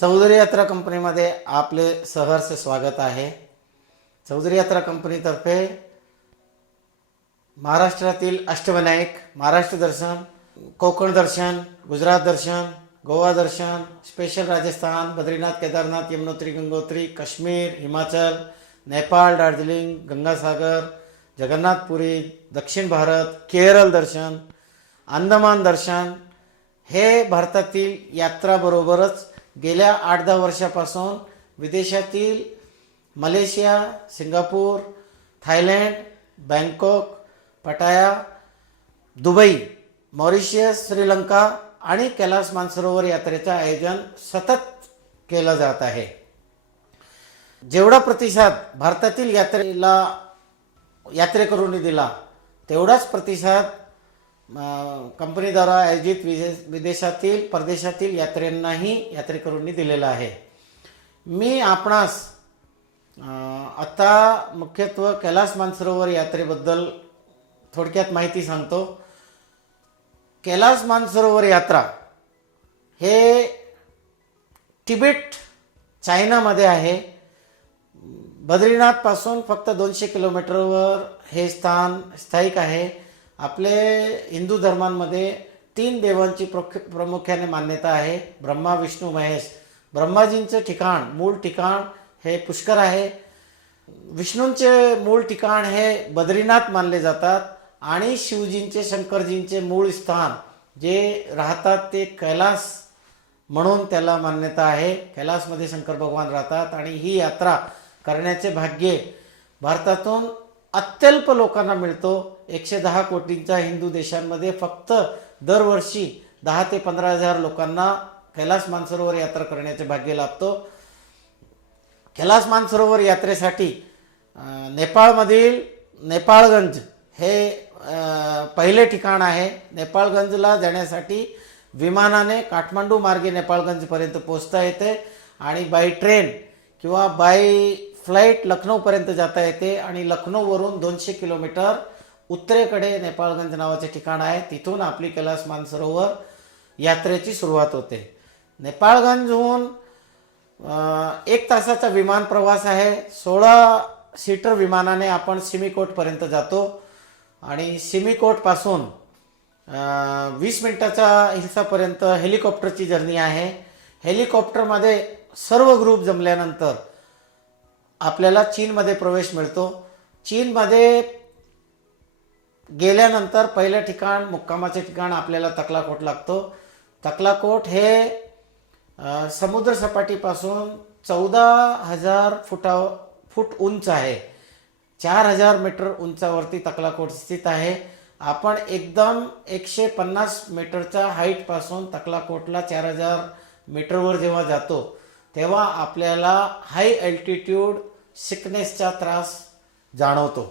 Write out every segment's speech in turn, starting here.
चौधरी यात्रा कंपनीमध्ये आपले सहर्ष स्वागत आहे। चौधरी यात्रा कंपनीतर्फे महाराष्ट्रातील अष्टविनायक, महाराष्ट्र दर्शन, कोकण दर्शन, गुजरात दर्शन, गोवा दर्शन, स्पेशल राजस्थान, बद्रीनाथ, केदारनाथ, यमुनोत्री, गंगोत्री, काश्मीर, हिमाचल, नेपाळ, दार्जिलिंग, गंगासागर, जगन्नाथपुरी, दक्षिण भारत, केरळ दर्शन, अंदमान दर्शन हे भारतातील यात्राबरोबरच गेल्या 8-10 वर्षापासून विदेशातील मलेशिया, सिंगापूर, थायलंड, बँकॉक, पटाया, दुबई, मॉरिशियस, श्रीलंका आणि कैलास मानसरोवर यात्रेचं आयोजन सतत केलं जात आहे। जेवढा प्रतिसाद भारतातील यात्रेकरूंनी दिला तेवढाच प्रतिसाद कंपनीद्वारा आयोजित विदेशातील परदेशातील यात्रेंनाही यात्रेकरूंनी दिलेला आहे। मी आपणास आता मुख्यत्वे कैलास मानसरोवर यात्रेबद्दल थोडक्यात माहिती सांगतो। कैलास मानसरोवर यात्रा हे तिबेट, चायनामध्ये आहे। बद्रीनाथ पासून फक्त 200 किलोमीटरवर हे स्थान स्थायिक आहे। आपले हिंदू धर्मांमध्ये 3 देवांची प्रामुख्याने मान्यता आहे, ब्रह्मा, विष्णू, महेश। ब्रह्माजींचे ठिकाण, मूळ ठिकाण हे पुष्कर आहे। विष्णूंचे मूळ ठिकाण हे बद्रीनाथ मानले जातात आणि शिवजींचे, शंकरजींचे मूळ स्थान जे राहतात ते कैलास म्हणून त्याला मान्यता आहे। कैलासमध्ये शंकर भगवान राहतात आणि ही यात्रा करण्याचे भाग्य भारतातून अत्यल्प लोकांना मिळतो। 110 कोटींच्या हिंदू देशांमध्ये फक्त दरवर्षी 10 ते 15 हजार लोकांना कैलास मानसरोवर यात्रा करण्याचे भाग्य लाभतो। कैलास मानसरोवर यात्रेसाठी नेपाळमधील नेपाळगंज हे पहिले ठिकाण आहे। नेपाळगंजला जाण्यासाठी विमानाने काठमांडू मार्गे नेपाळगंजपर्यंत पोहोचता येते आणि बाय ट्रेन किंवा बाय फ्लाईट लखनौपर्यंत जाता येते आणि लखनौवरून 200 किलोमीटर उत्तरेकडे नेपाळगंज नावाचे ठिकाण आहे। तिथून आपली कैलास मानसरोवर यात्रेची सुरुवात होते। नेपाळगंजहून 1 तासाचा विमान प्रवास आहे। 16 सीटर विमानाने आपण सिमिकोटपर्यंत जातो आणि सिमिकोटपासून 20 मिनिटाच्या हिसापर्यंत हेलिकॉप्टरची जर्नी आहे। हेलिकॉप्टरमध्ये सर्व ग्रुप जमल्यानंतर आपल्याला चीनमध्ये प्रवेश मिळतो। चीनमध्ये गेल्यानंतर पहिलं ठिकाण, मुक्कामाचे ठिकाण आपल्याला तकलाकोट लागतो। तकलाकोट हे समुद्रसपाटीपासून 14,000 फूट उंच आहे। 4,000 मीटर उंचावरती तकलाकोट स्थित आहे। आपण एकदम 150 मीटरच्या हाईटपासून तकलाकोटला 4,000 मीटरवर जेव्हा जातो तेव्हा आपल्याला हाय अल्टिट्यूड सिकनेसचा त्रास जाणवतो।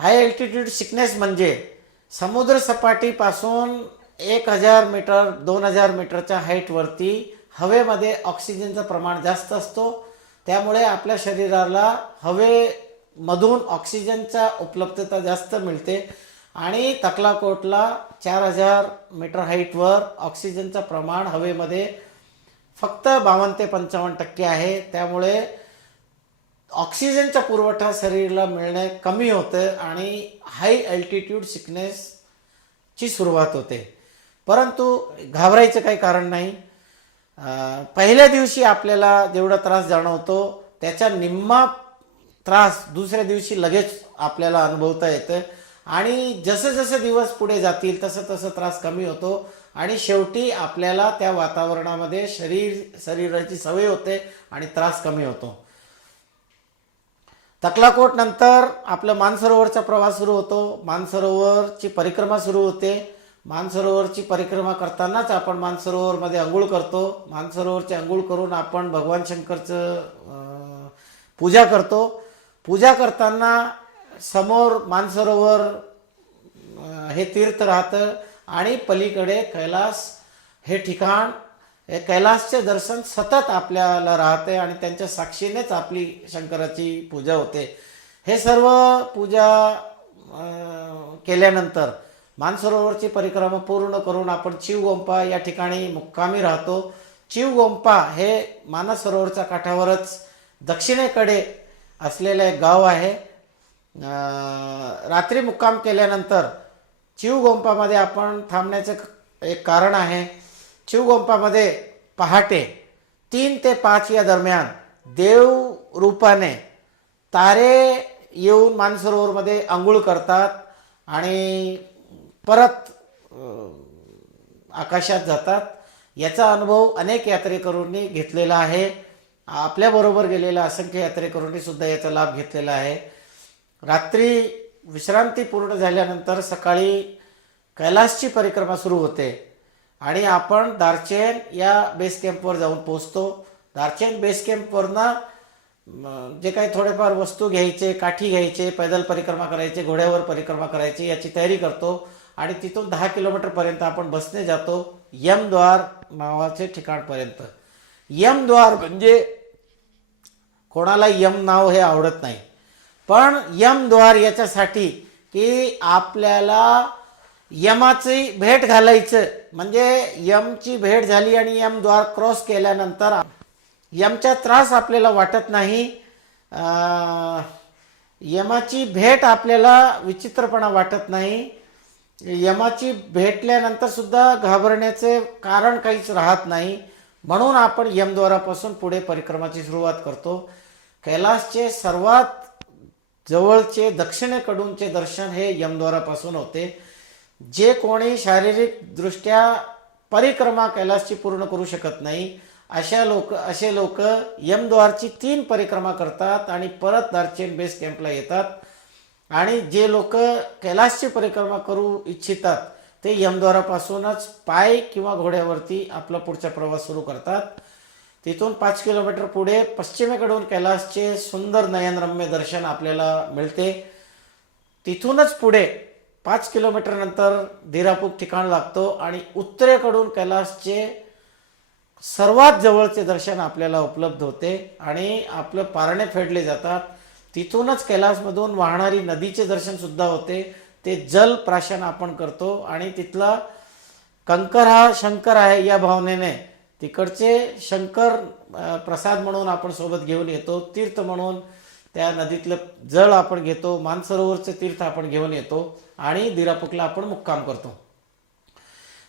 हाय अल्टिट्यूड सिकनेस म्हणजे समुद्रसपाटीपासून 1,000 मीटर 2,000 मीटरच्या हाईटवरती हवेमध्ये ऑक्सिजनचं प्रमाण जास्त असतो। त्यामुळे आपल्या शरीराला हवेमधून ऑक्सिजनचा उपलब्धता जास्त मिळते आणि तकलाकोटला 4,000 मीटर हाईटवर ऑक्सिजनचं प्रमाण हवेमध्ये फक्त 52 ते 55% आहे। त्यामुळे ऑक्सिजनचा पुरवठा शरीराला मिळणे कमी होते आणि हाय अल्टिट्यूड सिकनेसची सुरुवात होते। परंतु घाबरायचं काही कारण नाही। पहिल्या दिवशी आपल्याला जेवढा त्रास जाणवतो त्याचा निम्मा त्रास दुसऱ्या दिवशी लगेच आपल्याला अनुभवता येतं आणि जसे जसे दिवस पुढे जातील तसं तसं त्रास कमी होतो आणि शेवटी आपल्याला त्या वातावरणामध्ये शरीराची सवय होते आणि त्रास कमी होतो। तकलाकोट नंतर आपलं मानसरोवरचा प्रवास सुरू होतो। मानसरोवरची परिक्रमा सुरू होते। मानसरोवरची परिक्रमा करतानाच आपण मानसरोवरमध्ये अंघोळ करतो। मानसरोवरची अंघोळ करून आपण भगवान शंकरचं पूजा करतो। पूजा करताना समोर मानसरोवर हे तीर्थ राहतं आणि पलीकडे कैलास हे ठिकाण, हे कैलासचे दर्शन सतत आपल्याला राहते आणि त्यांच्या साक्षीनेच आपली शंकराची पूजा होते। हे सर्व पूजा केल्यानंतर मानसरोवरची परिक्रमा पूर्ण करून आपण चिवगोंपा या ठिकाणी मुक्कामी राहतो। चिवगोंपा हे मानस सरोवरच्या काठावरच दक्षिणेकडे असलेलं एक गाव आहे. रात्री मुक्काम केल्यानंतर चिवगोंपामध्ये आपण थांबण्याचं एक कारण आहे. चिवगोंपामध्ये पहाटे 3 ते 5 या दरम्यान देव रूपाने तारे येऊन मानसरोवरमध्ये आंघोळ करतात आणि परत आकाशात जातात. याचा अनुभव अनेक यात्रेकरूंनी घेतलेला आहे. आपल्याबरोबर गेलेल्या असंख्य यात्रेकरूंनी सुद्धा याचा लाभ घेतलेला आहे. रात्री विश्रांती पूर्ण झाल्यानंतर सकाळी कैलासची परिक्रमा सुरू होते आणि आपण दार्चेन या बेस कॅम्पवर जाऊन पोहोचतो. दार्चेन बेस कॅम्पवरनं जे काही थोडेफार वस्तू घ्यायचे, काठी घ्यायचे, पैदल परिक्रमा करायचे, घोड्यावर परिक्रमा करायची याची तयारी करतो आणि तिथून 10 किलोमीटरपर्यंत आपण बसने जातो यमद्वार नावाचे ठिकाणपर्यंत. यमद्वार म्हणजे कोणाला यम नाव हे आवडत नाही, पण यमद्वार याच्यासाठी की आपल्याला यमाची भेट घालायचं, म्हणजे यमची भेट झाली आणि यमद्वार क्रॉस केल्यानंतर यमचा त्रास आपल्याला वाटत नाही. यमाची भेट आपल्याला विचित्रपणा वाटत नाही. यमाची भेटल्यानंतर सुद्धा घाबरण्याचे कारण काहीच राहत नाही. म्हणून आपण यमद्वारापासून पुढे परिक्रमाची सुरुवात करतो. कैलासचे सर्वात जवळचे दक्षिणेकडूनचे दर्शन हे यमद्वारापासून होते. जे कोणी शारीरिकदृष्ट्या परिक्रमा कैलासची पूर्ण करू शकत नाही असे लोक यमद्वारची 3 परिक्रमा करतात आणि परत दार्चेन बेस कॅम्पला येतात. आणि जे लोक कैलासची परिक्रमा करू इच्छितात ते यमद्वारापासूनच पाय किंवा घोड्यावरती आपला पुढचा प्रवास सुरू करतात. तिथून 5 किलोमीटर पुढे पश्चिमेकडून कैलासचे सुंदर नयनरम्य दर्शन आपल्याला मिळते. तिथूनच पुढे 5 किलोमीटर नंतर धीरापूक ठिकाण लागतो आणि उत्तरेकडून कैलासचे सर्वात जवळचे दर्शन आपल्याला उपलब्ध होते आणि आपलं पारणे फेडले जातात. तिथूनच कैलासमधून वाहणारी नदीचे दर्शन सुद्धा होते. ते जल प्राशन आपण करतो आणि तिथला कंकर हा शंकर आहे या भावनेने तिकडचे शंकर प्रसाद म्हणून आपण सोबत घेऊन येतो. तीर्थ म्हणून त्या नदीतलं जळ आपण घेतो, मानसरोवरचे तीर्थ आपण घेऊन येतो आणि धीरापूकला आपण मुक्काम करतो.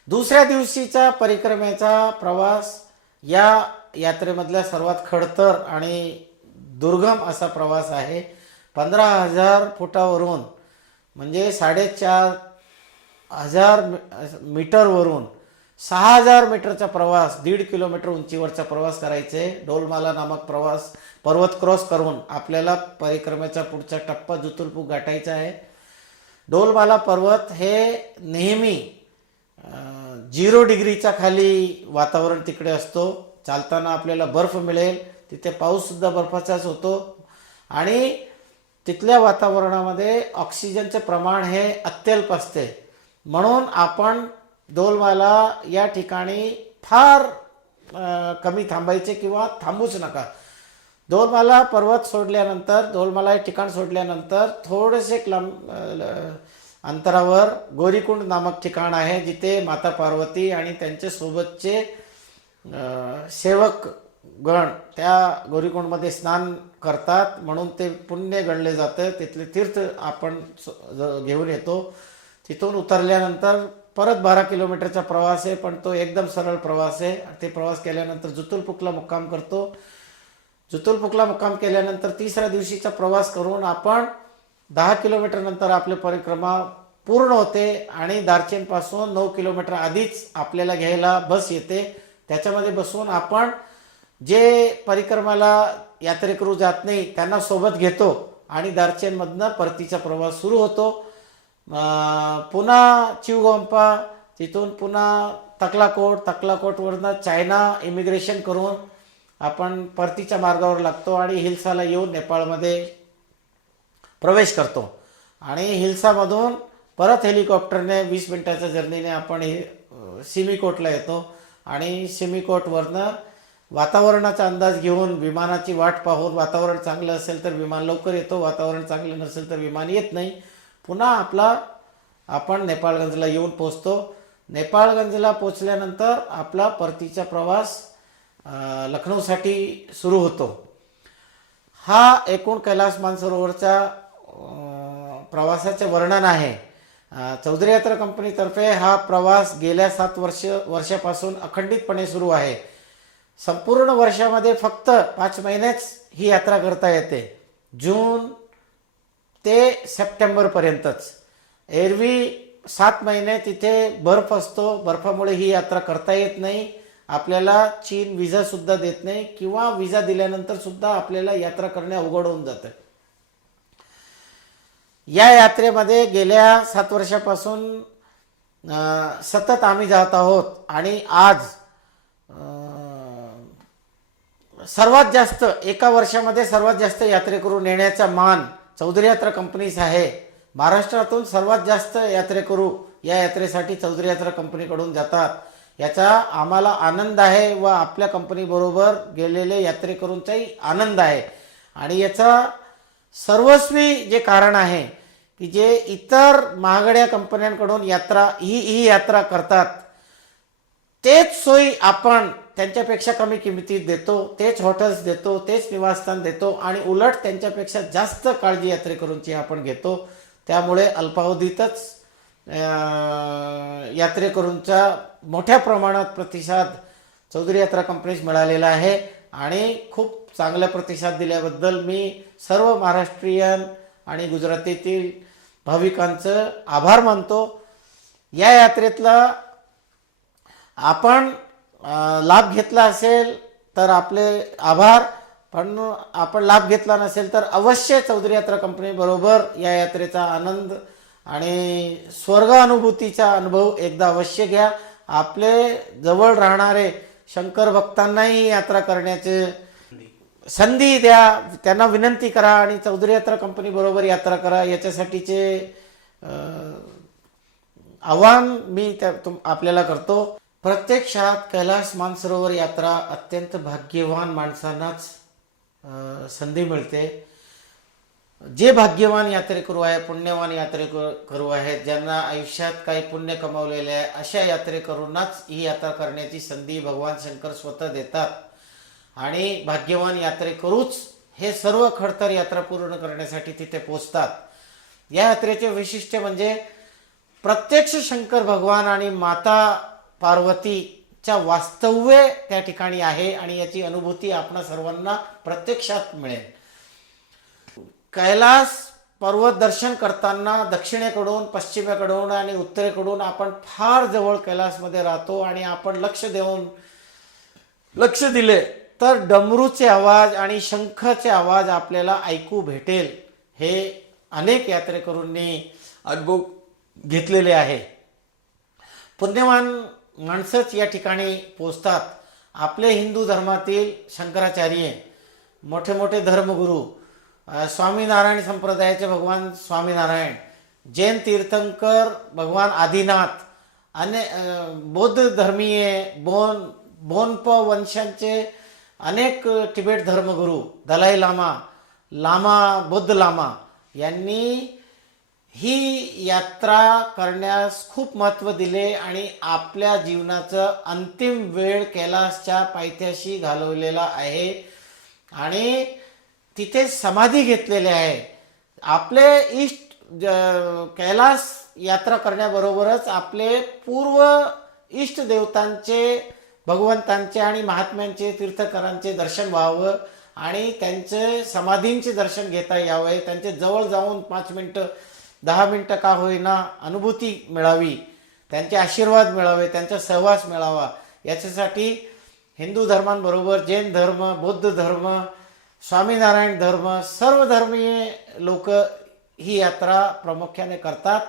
दुसऱ्या दिवशीचा परिक्रमेचा प्रवास या यात्रेमधल्या सर्वात खडतर आणि दुर्गम असा प्रवास आहे. 15,000 फुटावरून म्हणजे 4,500 मीटरवरून 6,000 मीटरचा प्रवास, 1.5 किलोमीटर उंचीवरचा प्रवास करायचे. डोलमाला नामक पर्वत क्रॉस करून आपल्याला परिक्रमेचा पुढचा टप्पा जुतुलपूक गाठायचा आहे. डोलमाला पर्वत हे नेहमी 0 डिग्रीच्या खाली वातावरण तिकडे असतो. चालताना आपल्याला बर्फ मिळेल, तिथे पाऊससुद्धा बर्फाचाच होतो आणि तिथल्या वातावरणामध्ये ऑक्सिजनचे प्रमाण हे अत्यल्प असते. म्हणून आपण डोलमाला या ठिकाणी फार कमी थांबायचे किंवा थांबूच नका. डोलमाला पर्वत सोडल्यानंतर, डोलमाला हे ठिकाण सोडल्यानंतर थोडेसे अंतरावर गौरीकुंड नामक ठिकाण आहे, जिथे माता पार्वती आणि त्यांच्या सोबतचे सेवक गण त्या गौरीकुंडमध्ये स्नान करतात, म्हणून ते पुण्य गणले जातं. तिथले तीर्थ आपण घेऊन येतो. तिथून उतरल्यानंतर परत 12 किलोमीटरचा प्रवास आहे, पण तो एकदम सरळ प्रवास आहे. ते प्रवास केल्यानंतर जुतुलपूकला मुक्काम करतो. जुतुलपूकला मुक्काम केल्यानंतर तिसऱ्या दिवशीचा प्रवास करून आपण 10 किलोमीटर नंतर आपली परिक्रमा पूर्ण होते आणि दार्चेनपासून 9 किलोमीटर आधीच आपल्याला घ्यायला बस येते. त्याच्यामध्ये बसून आपण जे परिक्रमाला यात्रेकरू जात नाही त्यांना सोबत घेतो आणि दार्चेनमधनं परतीचा प्रवास सुरू होतो. पुन्हा चिवगोंपा, तिथून पुन्हा तकलाकोटवरनं चायना इमिग्रेशन करून आपण परतीच्या मार्गावर लागतो आणि हिल्साला येऊन नेपाळमध्ये प्रवेश करतो. आणि हिल्सामधून परत हेलिकॉप्टरने 20 मिनिटाच्या जर्नीने आपण सिमिकोटला येतो आणि सिमिकोटवरनं वातावरणाचा अंदाज घेऊन विमानाची वाट पाहून, वातावरण चांगलं असेल तर विमान लवकर येतो, वातावरण चांगलं नसेल तर विमान येत नाही. पुन्हा आपण नेपाळगंजला येऊन पोचतो. नेपाळगंजला पोचल्यानंतर आपला परतीचा प्रवास लखनौसाठी सुरू होतो. हा एकूण कैलास मानसरोवरच्या प्रवासाचे वर्णन आहे. चौधरी यात्रा कंपनीतर्फे हा प्रवास गेल्या 7 वर्षापासून अखंडितपणे सुरू आहे. संपूर्ण वर्षामध्ये फक्त 5 महिनेच ही यात्रा करता येते, जून ते सप्टेंबरपर्यंतच. एरवी 7 महिने तिथे बर्फ असतो, बर्फामुळे ही यात्रा करता येत नाही. आपल्याला चीन विजासुद्धा देत नाही किंवा विजा दिल्यानंतर सुद्धा आपल्याला यात्रा करणे अवघड होऊन जातं. या यात्रेमध्ये गेल्या 7 वर्षापासून सतत आम्ही जात आहोत आणि आज सर्वात जास्त एका वर्षामध्ये सर्वात जास्त यात्रेकरू नेण्याचा मान चौधरी यात्रा कंपनीच आहे. महाराष्ट्रातून सर्वात जास्त यात्रेकरू या यात्रेसाठी चौधरी यात्रा कंपनीकडून जातात. याचा आम्हाला आनंद आहे व आपल्या कंपनीबरोबर गेलेले यात्रेकरूंचाही आनंद आहे. आणि याचा सर्वस्वी जे कारण आहे की जे इतर महागड्या कंपन्यांकडून ही यात्रा करतात, तेच सोयी आपण त्यांच्यापेक्षा कमी किमतीत देतो, तेच हॉटेल्स देतो, तेच निवासस्थान देतो आणि उलट त्यांच्यापेक्षा जास्त काळजी यात्रेकरूंची आपण घेतो. त्यामुळे अल्पावधीतच यात्रेकरूंचा मोठ्या प्रमाणात प्रतिसाद चौधरी यात्रा कंपनीस मिळालेला आहे आणि खूप चांगला प्रतिसाद दिल्याबद्दल मी सर्व महाराष्ट्रीयन आणि गुजरातीतील भाविकांचं आभार मानतो. या यात्रेतला आपण लाभ घेतला असेल तर आपले आभार, पण आपण लाभ घेतला नसेल तर अवश्य चौधरी यात्रा कंपनीबरोबर या यात्रेचा आनंद आणि स्वर्ग अनुभूतीचा अनुभव एकदा अवश्य घ्या. आपले जवळ राहणारे शंकर भक्तांनाही यात्रा करण्याचे संधी द्या, त्यांना विनंती करा आणि चौधरी यात्रा कंपनीबरोबर यात्रा करा. याच्यासाठीचे आव्हान मी आपल्याला करतो. प्रत्यक्षात कैलास मानसरोवर यात्रा अत्यंत भाग्यवान माणसांनाच संधी मिळते. जे भाग्यवान यात्रेकरू आहे, पुण्यवान यात्रेकरू आहेत, ज्यांना आयुष्यात काही पुण्य कमावलेले आहे, अशा यात्रेकरूंनाच ही यात्रा करण्याची संधी भगवान शंकर स्वतः देतात. आणि भाग्यवान यात्रेकरूच हे सर्व खडतर यात्रा पूर्ण करण्यासाठी तिथे पोचतात. या यात्रेचे वैशिष्ट्य म्हणजे प्रत्यक्ष शंकर भगवान आणि माता पार्वतीच्या वास्तव्य त्या ठिकाणी आहे आणि याची अनुभूती आपणा सर्वांना प्रत्यक्षात मिळेल. कैलास पर्वत दर्शन करताना दक्षिणेकडून, पश्चिमेकडून आणि उत्तरेकडून आपण फार जवळ कैलासमध्ये राहतो आणि आपण लक्ष दिले तर डमरूचे आवाज आणि शंखाचे आवाज आपल्याला ऐकू भेटेल. हे अनेक यात्रेकरूंनी अनुभव घेतलेले आहे. पुण्यवान माणसंच या ठिकाणी पोचतात. आपले हिंदू धर्मातील शंकराचार्य, मोठे मोठे धर्मगुरू, स्वामीनारायण संप्रदायाचे भगवान स्वामीनारायण, जैन तीर्थंकर भगवान आदिनाथ, बौद्ध धर्मीय बोनप वंशांचे अनेक तिबेट धर्मगुरू, दलाई लामा, बुद्ध लामा यांनी ही यात्रा करण्यास खूप महत्त्व दिले आणि आपल्या जीवनाचं अंतिम वेळ कैलासच्या पायथ्याशी घालवलेला आहे आणि तिथे समाधी घेतलेली आहे. आपले कैलास यात्रा करण्याबरोबरच आपले पूर्व इष्ट देवतांचे, भगवंतांचे आणि महात्म्यांचे, तीर्थकरांचे दर्शन व्हावं आणि त्यांचे समाधींचे दर्शन घेता यावे. त्यांचे जवळ जाऊन 5 मिनटं 10 मिनटं का होईना अनुभूती मिळावी, त्यांचे आशीर्वाद मिळावे, त्यांचा सहवास मिळावा. याच्यासाठी हिंदू धर्मांबरोबर जैन धर्म, बौद्ध धर्म, स्वामीनारायण धर्म, सर्व धर्मीय लोक ही यात्रा प्रामुख्याने करतात.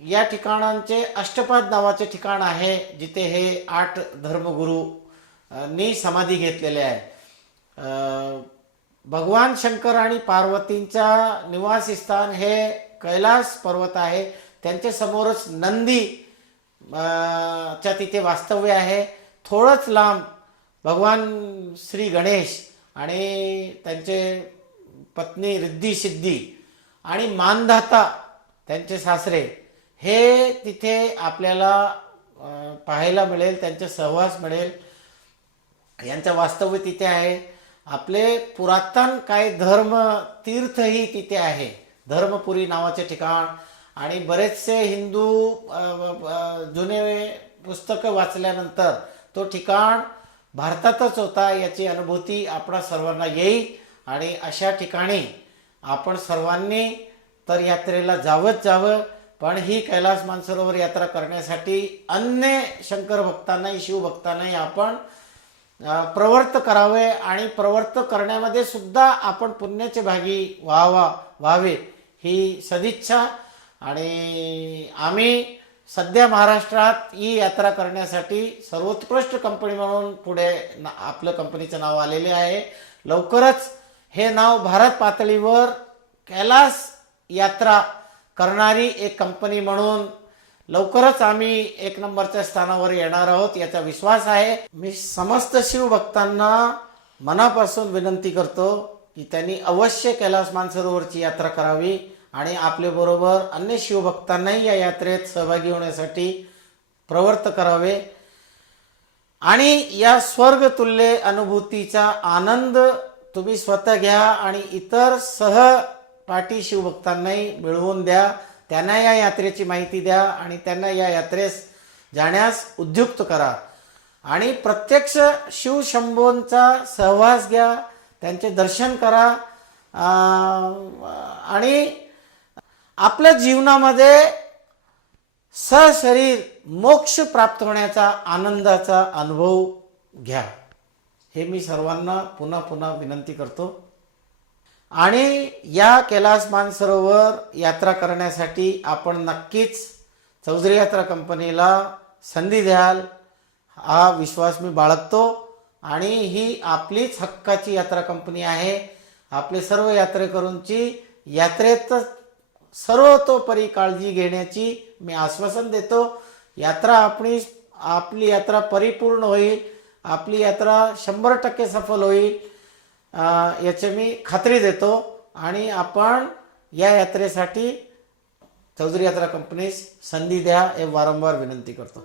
या ठिकाणांचे अष्टपाद नावाचे ठिकाण आहे जिथे हे 8 धर्मगुरूंनी समाधी घेतलेले आहे. भगवान शंकर आणि पार्वतींचा निवासस्थान हे कैलास पर्वत आहे. त्यांच्या समोरच नंदी च्या तिथे वास्तव्य आहे. थोडंच लांब भगवान श्री गणेश आणि त्यांचे पत्नी रिद्धी सिद्धी आणि मानधाता त्यांचे सासरे हे तिथे आपल्याला पाहायला मिळेल, त्यांचा सहवास मिळेल. यांचं वास्तव्य तिथे आहे. आपले पुरातन काही धर्म तीर्थही तिथे आहे, धर्मपुरी नावाचे ठिकाण. आणि बरेचसे हिंदू जुने पुस्तकं वाचल्यानंतर तो ठिकाण भारतातच होता याची अनुभूती आपणा सर्वांना येईल. आणि अशा ठिकाणी आपण सर्वांनी तर यात्रेला जावंच जावं. पण ही कैलास मानसरोवर यात्रा करण्यासाठी अन्य शंकर भक्तांनाही शिवभक्तांनाही आपण प्रवर्त करावे आणि प्रवर्त करण्यामध्ये सुद्धा आपण पुण्याचे भागी व्हावे ही सदिच्छा. आणि आम्ही सध्या महाराष्ट्रात ही यात्रा करण्यासाठी सर्वोत्कृष्ट कंपनी म्हणून पुढे आपलं कंपनीचं नाव आलेले आहे. लवकरच हे नाव भारत पातळीवर कैलास यात्रा करणारी एक कंपनी म्हणून लवकरच आम्ही 1 नंबरच्या स्थानावर येणार आहोत याचा विश्वास आहे. मी समस्त शिवभक्तांना मनापासून विनंती करतो की त्यांनी अवश्य कैलास मानसरोवरची यात्रा करावी आणि आपल्याबरोबर अन्य शिवभक्तांनाही या यात्रेत सहभागी होण्यासाठी प्रवृत्त करावे. आणि या स्वर्गतुल्य अनुभूतीचा आनंद तुम्ही स्वतः घ्या आणि इतर सहपाठी शिवभक्तांनाही मिळवून द्या. त्यांना या यात्रेची माहिती द्या आणि त्यांना या यात्रेस जाण्यास उद्युक्त करा. आणि प्रत्यक्ष शिवशंभोंचा सहवास घ्या, त्यांचे दर्शन करा आणि आपल्या जीवनामध्ये सशरीर मोक्ष प्राप्त होण्याचा आनंदाचा अनुभव घ्या. हे मी सर्वांना पुन्हा पुन्हा विनंती करतो. आणि या कैलास मानसरोवर यात्रा करण्यासाठी आपण नक्कीच चौधरी यात्रा कंपनीला संधी द्याल हा विश्वास मी बाळगतो. आणि ही आपलीच हक्काची यात्रा कंपनी आहे. आपले सर्व यात्रेकरूंची यात्रेत सर्वतोपरी काळजी घेण्याची मी आश्वासन देतो. यात्रा आपली यात्रा परिपूर्ण होईल, आपली यात्रा 100% सफल होईल याची मी खात्री देतो. आणि आपण या यात्रेसाठी चौधरी यात्रा कंपनीस संधी द्या हे वारंवार विनंती करतो.